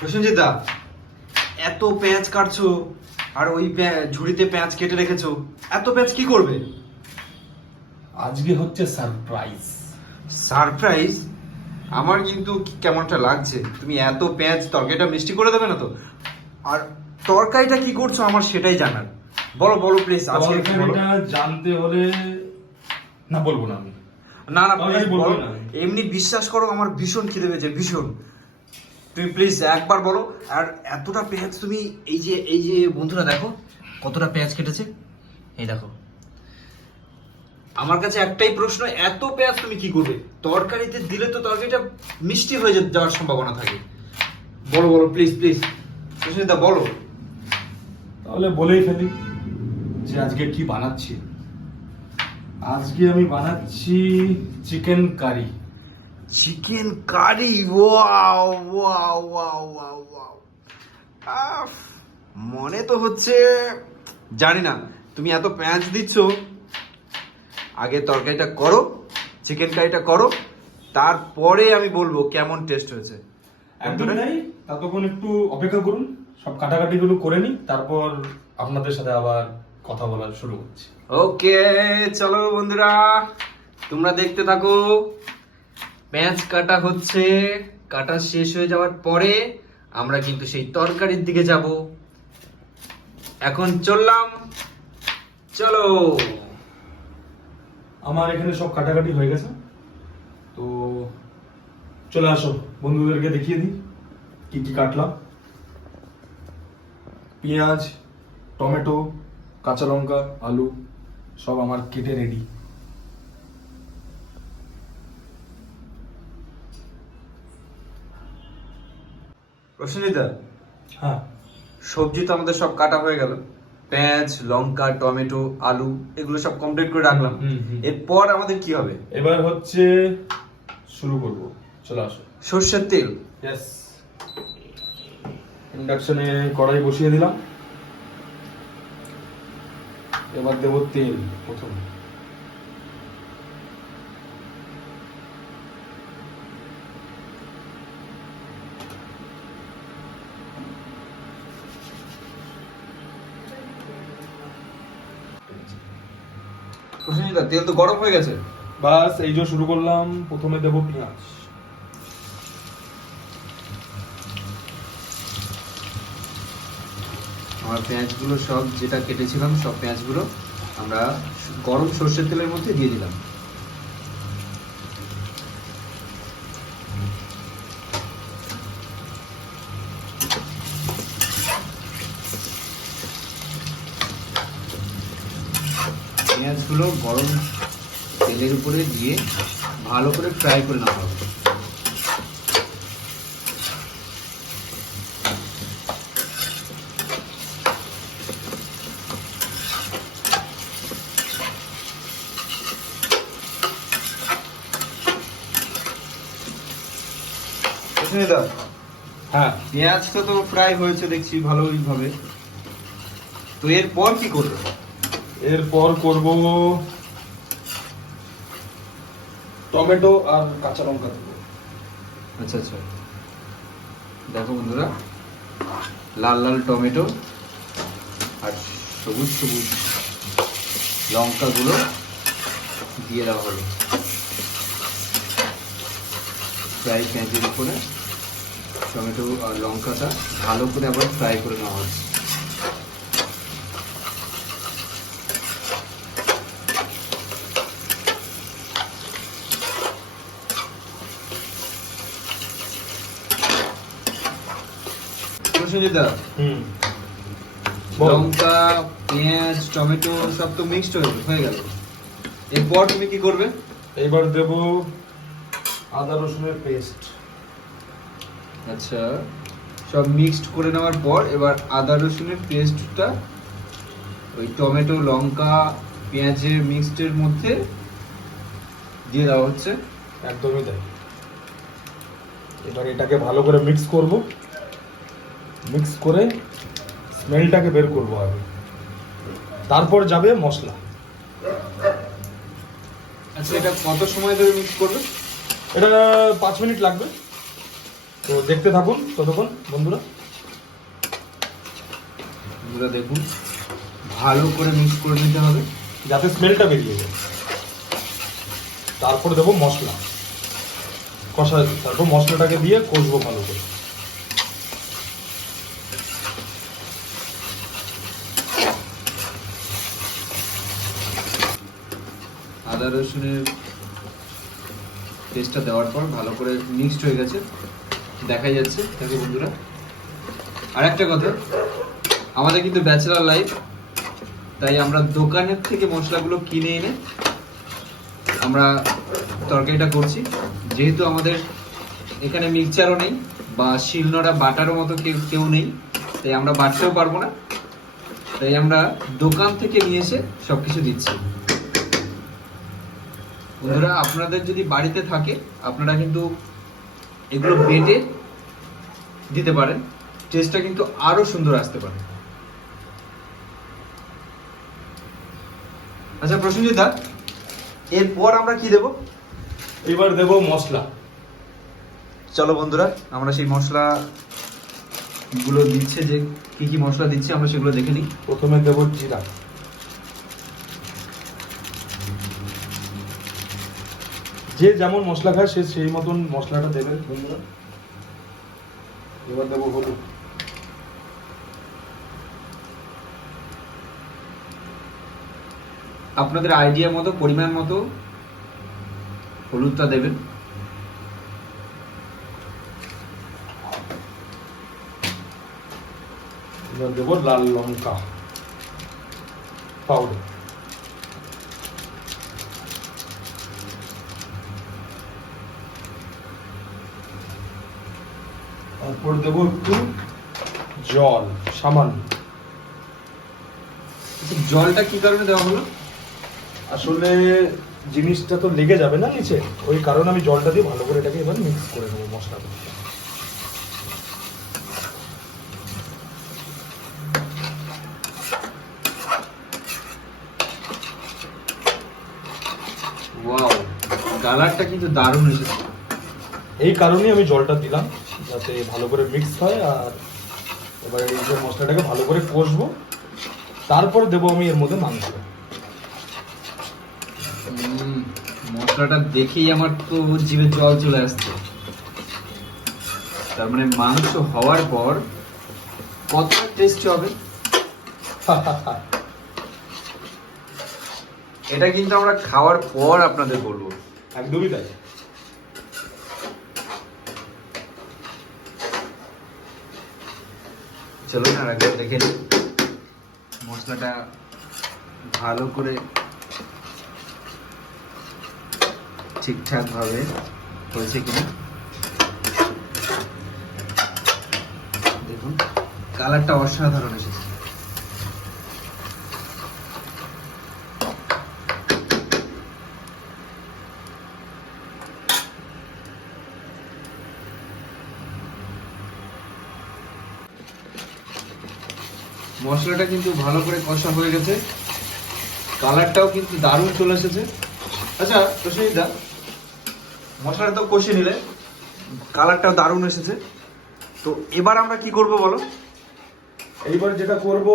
প্রসেনজিৎ দা, এত পেঁয়াজ কাটছো আর ওই ঝুড়িতে পেঁয়াজ কেটে রেখেছো, এত পেঁয়াজ কি করবে? আজকে হচ্ছে সারপ্রাইজ। সারপ্রাইজ? আমার কিন্তু কেমন একটা লাগছে। তুমি এত পেঁয়াজ তরকারিটা মিষ্টি করে দেবে না তো? আর তরকারিটা কি করছো আমার সেটাই জানার। বলো বলো প্লিজ, আজকে একটু বলো। তরকারিটা জানতে হলে না বলবো না আমি। না না তরকারি প্লিজ বলবো বলো। না। এমনি বিশ্বাস করো, আমার ভীষণ খিদে পেয়েছে, ভীষণ। তুমি প্লিজ একবার বলো। আর এতটা পেঁয়াজ তুমি এই যে বন্ধুরা দেখো কতটা পেঁয়াজ কেটেছে, এই দেখো। আমার কাছে একটাই প্রশ্ন, এত পেঁয়াজ তুমি কি করবে? তরকারিতে দিলে তো তরকারিটা মিষ্টি হয়ে যাওয়ার সম্ভাবনা থাকে। বলো বলো প্লিজ প্লিজ, সুস্মিতা বলো। তাহলে বলেই ফেলি যে আজকে কি বানাচ্ছি। আজকে আমি বানাচ্ছি chicken curry. Chicken curry, wow wow wow wow wow. মনে তো হচ্ছে, জানি না তুমি এত পেঁয়াজ দিচ্ছ, আগে তরকারিটা করো, চিকেন কারিটা করো, তারপরে আমি বলবো কেমন টেস্ট হয়েছে। একদম তাই, ততক্ষণ একটু অপেক্ষা করুন, সব কাটাকাটি গুলো করে নিই, তারপর আপনাদের সাথে আবার কথা বলা শুরু করছি। ওকে চলো বন্ধুরা, তোমরা দেখতে থাকো। পেঁয়াজ কাটা হচ্ছে, কাটা শেষ হয়ে যাওয়ার পরে আমরা কিন্তু সেই তরকারির দিকে যাব। এখন চললাম, চলো। আমার এখানে সব কাটাকাটি হয়ে গেছে, তো চলে আসো বন্ধুদেরকে দেখিয়ে দিই কি কি কাটলাম। পেঁয়াজ, টমেটো, কাঁচা লঙ্কা, আলু সব আমার কেটে রেডি। প্রসেনজিৎ, হ্যাঁ, সবজি তো আমাদের সব কাটা হয়ে গেল। পেঁয়াজ, লঙ্কা, টমেটো, আলু এগুলো সব কমপ্লিট করে রাখলাম। এরপর আমাদের কি হবে? এবার হচ্ছে শুরু করব, চলে আসো। সর্ষের তেল। ইয়েস, ইন্ডাকশনে কড়াই বসিয়ে দিলাম। এবার দেব তেল প্রথম। প্রসেনজিৎ, তেল তো গরম হয়ে গেছে। বাস এই যে শুরু করলাম, প্রথমে দেব পেঁয়াজ। আমার পেঁয়াজগুলো সব যেটা কেটেছিলাম সব পেঁয়াজগুলো আমরা গরম সর্ষের তেলের মধ্যে দিয়ে দিলাম। পেঁয়াজগুলো গরম তেলের উপরে দিয়ে ভালো করে ফ্রাই করে নেওয়া হবে। সুস্মিতা, হ্যাঁ, পেঁয়াজটা তো ফ্রাই হয়েছে দেখছি ভালোই ভাবে, তো এরপর কি করবে? এরপর করব টমেটো আর কাঁচা লঙ্কা দেবো। আচ্ছা আচ্ছা, দেখো বন্ধুরা, লাল লাল টমেটো আর সবুজ সবুজ লঙ্কাগুলো দিয়ে দেওয়া হলো ফ্রাই পেঁয়াজের উপরে। টমেটো আর লঙ্কাটা ভালো করে আবার ফ্রাই করে নেওয়া হচ্ছে। সুস্মিতা, লঙ্কা, পেঁয়াজ, টমেটো সব তো মিক্সড হয়ে গেল, এরপর তুমি কি করবে? এবার দেব আদা রসুনের পেস্ট। আচ্ছা, সব মিক্সড করে নেওয়ার পর এবার আদা রসুনের পেস্টটা ওই টমেটো, লঙ্কা, পেঁয়াজের মিক্সডের মধ্যে দিয়ে দেওয়া হচ্ছে। একদমই তাই। এবার এটাকে ভালো করে মিক্স করব, মিক্স করে স্মেলটাকে বের করব আগে, তারপর যাবে মশলা। আচ্ছা, এটা কত সময় ধরে মিক্স করবে? এটা 5 মিনিট লাগবে। তো দেখতে থাকুন ততক্ষণ বন্ধুরা। বন্ধুরা দেখুন, ভালো করে মিক্স করে নিতে হবে যাতে স্মেলটা বেরিয়ে যায়। তারপর দেবো মশলা কষা, তারপর মশলাটাকে দিয়ে কষবো ভালো করে। আদা রসুনের পেস্টটা দেওয়ার পর ভালো করে মিক্সড হয়ে গেছে, দেখা যাচ্ছে। দেখো বন্ধুরা, আর একটা কথা, আমাদের কিন্তু ব্যাচেলার লাইফ, তাই আমরা দোকানের থেকে মশলাগুলো কিনে এনে আমরা তরকারিটা করছি। যেহেতু আমাদের এখানে মিক্সচারও নেই বা শিলনোড়া বাটারও মতো কেউ নেই, তাই আমরা বাটতেও পারবো না, তাই আমরা দোকান থেকে নিয়ে এসে সবকিছু দিচ্ছি। বন্ধুরা, আপনাদের যদি বাড়িতে থাকে আপনারা কিন্তু এগুলো বেটে দিতে পারেন, টেস্টটা কিন্তু আরো সুন্দর আসতে পারে। আচ্ছা প্রসেনজিৎ দা, এরপর আমরা কি দেব? এবার দেবো মশলা। চলো বন্ধুরা, আমরা সেই মশলা গুলো দিচ্ছে, যে কি কি মশলা দিচ্ছে আমরা সেগুলো দেখে নিই। প্রথমে দেবো জিরা, যে যেমন মশলা খায় সে সেই মতন মশলাটা দেবে বন্ধুরা। এবার দেবো হলুদ, আপনাদের আইডিয়া মতো পরিমাণ মতো হলুদটা দেবেন। এবার দেবো লাল লঙ্কা পাউডার, তারপর দেবো একটু জল সামান্য। জলটা কি কারণে দেওয়া হলো? আসলে জিনিসটা তো লেগে যাবে না নিচে, ওই কারণে আমি জলটা দিয়ে ভালো করে এটাকে এবার মিক্স করে নেবো মশলাটা। ওয়াও, কালারটা কিন্তু দারুণ এসেছে। এই কারণেই আমি জলটা দিলাম, যাতে ভালো করে মিক্স হয়। আর এবার এই যে মশলাটাকে ভালো করে কষবো, তারপর দেবো আমি এর মধ্যে মাংস। মশলাটা দেখেই আমার তো জিভে জল চলে আসছে। তার মানে মাংস হওয়ার পর কত টেস্টি হবে। এটা কিন্তু আমরা খাওয়ার পর আপনাদের বলবো। একদমই তাই। চলুন আর একবার দেখে নিই মশলাটা ভালো করে ঠিকঠাক ভাবে হয়েছে কিনা। দেখুন কালারটা অসাধারণ এসেছে। মশলাটা কিন্তু ভালো করে কষা হয়ে গেছে, কালারটাও কিন্তু দারুণ চলে এসেছে। আচ্ছা প্রসেনজিৎ দা, মশলাটা তো কষে নিলে, কালারটাও দারুণ এসেছে, তো এবার আমরা কি করব বলো? এইবার যেটা করব,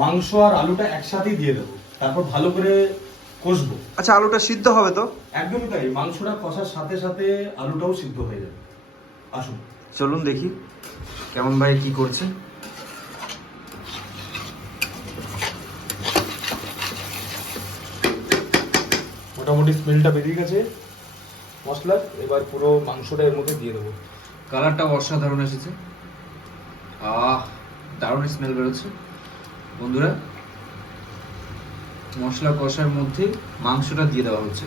মাংস আর আলুটা একসাথেই দিয়ে দেবো, তারপর ভালো করে কষবো। আচ্ছা আলুটা সিদ্ধ হবে তো? একদমই তাই, মাংসটা কষার সাথে সাথে আলুটাও সিদ্ধ হয়ে যাবে। আসুন চলুন দেখি কেমন ভাই কি করছে। মোটামুটি স্মেলটা বেরিয়ে গেছে মশলার, এবার পুরো মাংসটা এর মধ্যে দিয়ে দেবো। কালারটাও অসাধারণ এসেছে, দারুণ স্মেল বেরোচ্ছে। বন্ধুরা, মশলা কষার মধ্যে মাংসটা দিয়ে দেওয়া হচ্ছে।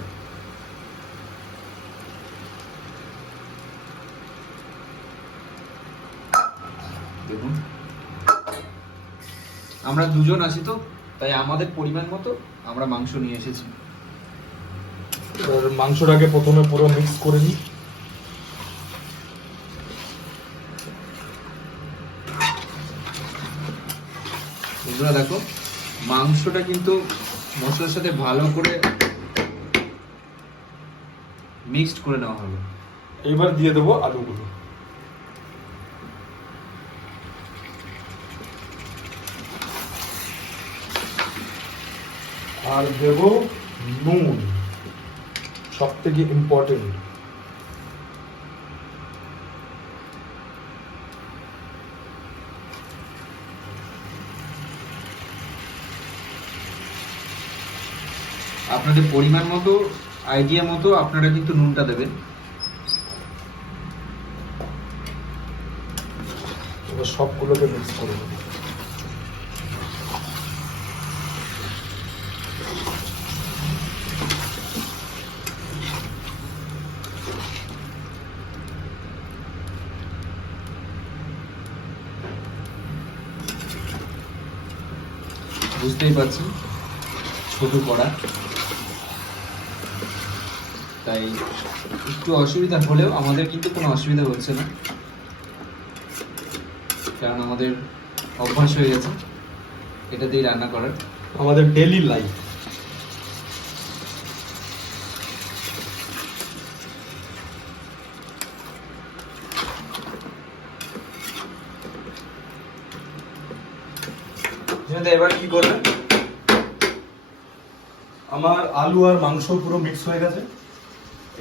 দেখুন আমরা দুজন আছি তো, তাই আমাদের পরিমাণ মতো আমরা মাংস নিয়ে এসেছি। এবার মাংসটাকে প্রথমে পুরো মিক্স করে নিই। বন্ধুরা দেখো, মাংসটা কিন্তু মশলার সাথে ভালো করে মিক্সড করে নেওয়া হবে। এইবার দিয়ে দেবো আলুগুলো। আর দেব নুন, সব থেকে ইম্পর্টেন্ট। আপনাদের পরিমাণ মতো, আইডিয়া মতো আপনারা কিন্তু নুনটা দেবেন। এবার সবগুলোকে মিক্স করে দেবো। বুঝতেই পারছি ছোট কড়া, তাই একটু অসুবিধা হলেও আমাদের কিন্তু কোনো অসুবিধা হচ্ছে না, কারণ আমাদের অভ্যাস হয়ে গেছে এটা দিয়ে রান্না করার। আমাদের ডেইলি লাইফ। এবার কি করবেন? আমার আলু আর মাংস পুরো মিক্স হয়ে গেছে।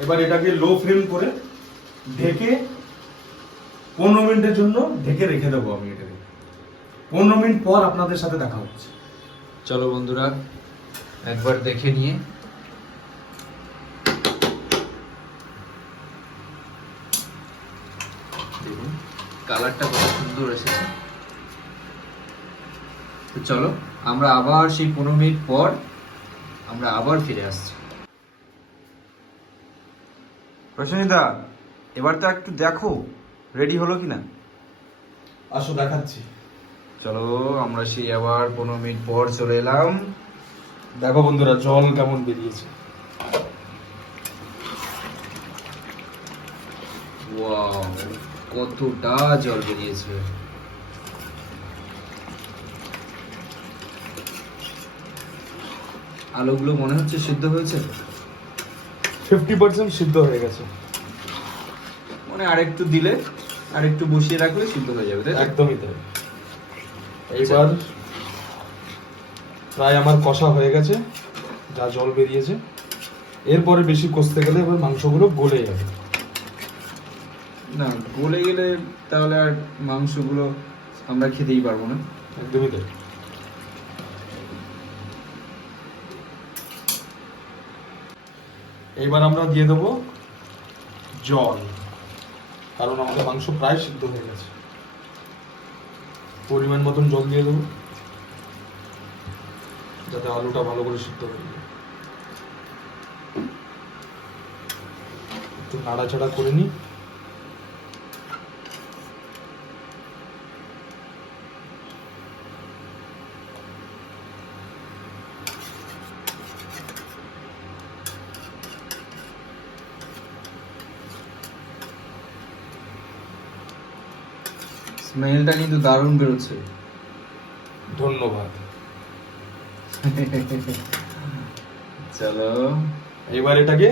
এবার এটাকে লো ফ্লেম করে ঢেকে 15 মিনিটের জন্য ঢেকে রেখে দেবো আমি এটাকে। 15 মিনিট পর আপনাদের সাথে দেখা হচ্ছে। চলো বন্ধুরা একবার দেখে নিয়ে। দেখুন কালারটা কত সুন্দর এসেছে। তো চলো আমরা আবার সেই 15 মিনিট পর আমরা আবার ফিরে আসছি। রোশনীদা, এবার তো একটু দেখো রেডি হলো কিনা। আসো দেখাচ্ছি। চলো আমরা সেই আবার 15 মিনিট পর চলে এলাম। দেখো বন্ধুরা জল কেমন বেরিয়েছে। ওয়াও, কতটা জল বেরিয়েছে। আলুগুলো মনে হচ্ছে সিদ্ধ হয়েছে। 50% সিদ্ধ হয়ে গেছে। মানে আরেকটু দিলে, আরেকটু বসিয়ে রাখলে সিদ্ধ হয়ে যাবে, তাই তো? একদমই তাই। এইবার প্রায় আমার কষা হয়ে গেছে, যা জল বেরিয়েছে। এরপরে বেশি কষতে গেলে এবার মাংসগুলো গলে যাবে। না, গলে গেলে তাহলে আর মাংসগুলো আমরা খেতেই পারবো না। একদমই তাই। এইবার আমরা দিয়ে দেবো জল, কারণ আমাদের মাংস প্রায় সিদ্ধ হয়ে গেছে। পরিমাণ মতন জল দিয়ে দেবো, যাতে আলুটা ভালো করে সিদ্ধ হয়ে যায়। একটু নাড়াচাড়া করে নিই। স্মেলটা কিন্তু দারুণ বেরোচ্ছে। ধন্যবাদ। চলো এবার এটাকে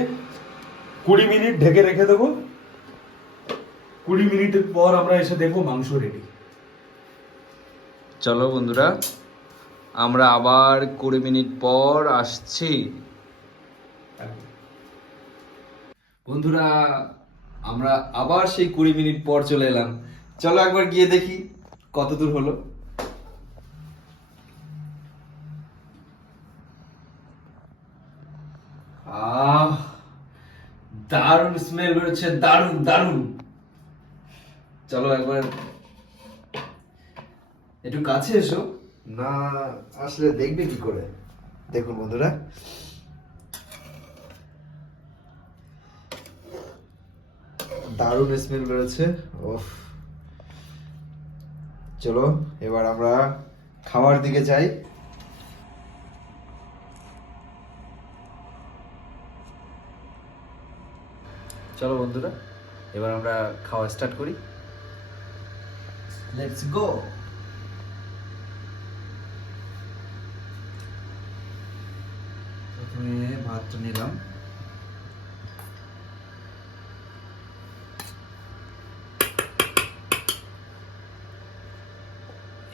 20 মিনিট ঢেকে রেখে দেবো। 20 মিনিটের পর আমরা এসে দেখবো মাংস রেডি। চলো বন্ধুরা আমরা আবার 20 মিনিট পর আসছি। বন্ধুরা আমরা আবার সেই 20 মিনিট পর চলে এলাম। চলো একবার গিয়ে দেখি কত দূর হলো। আহ, দারুণ স্মেল বেরোচ্ছে, দারুণ দারুণ। চলো একবার একটু কাছে এসো। না আসলে দেখবে কি করে? দেখুন বন্ধুরা, দারুণ স্মেল বেরোচ্ছে। ওফ, চলো এবার আমরা খাওয়ার দিকে যাই। চলো বন্ধুরা এবার আমরা খাওয়া স্টার্ট করি। Let's go. প্রথমে ভাতটা নিলাম,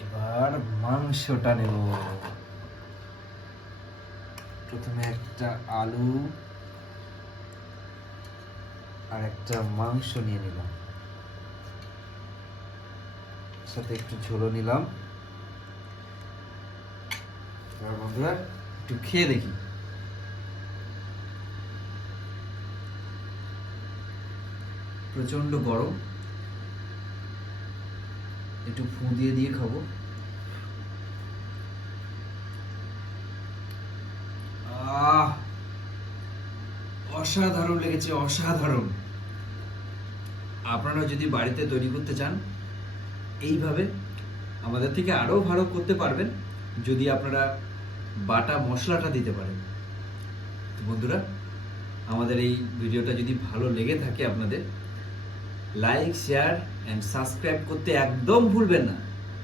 এবার মাংসটা নেব। প্রথমে একটা আলু আর একটা মাংস নিয়ে নিলাম, সাথে একটু ঝোলও নিলাম। এবার বন্ধুরা একটু খেয়ে দেখি। প্রচন্ড গরম, একটু ফু দিয়ে দিয়ে খাবো। আহ, অসাধারণ লেগেছে, অসাধারণ। আপনারা যদি বাড়িতে তৈরি করতে চান এইভাবে, আমাদের থেকে আরো ভালো করতে পারবেন যদি আপনারা বাটা মশলাটা দিতে পারেন। তো বন্ধুরা, আমাদের এই ভিডিওটা যদি ভালো লেগে থাকে আপনাদের, লাইক, শেয়ার এন্ড সাবস্ক্রাইব করতে একদম ভুলবেন না।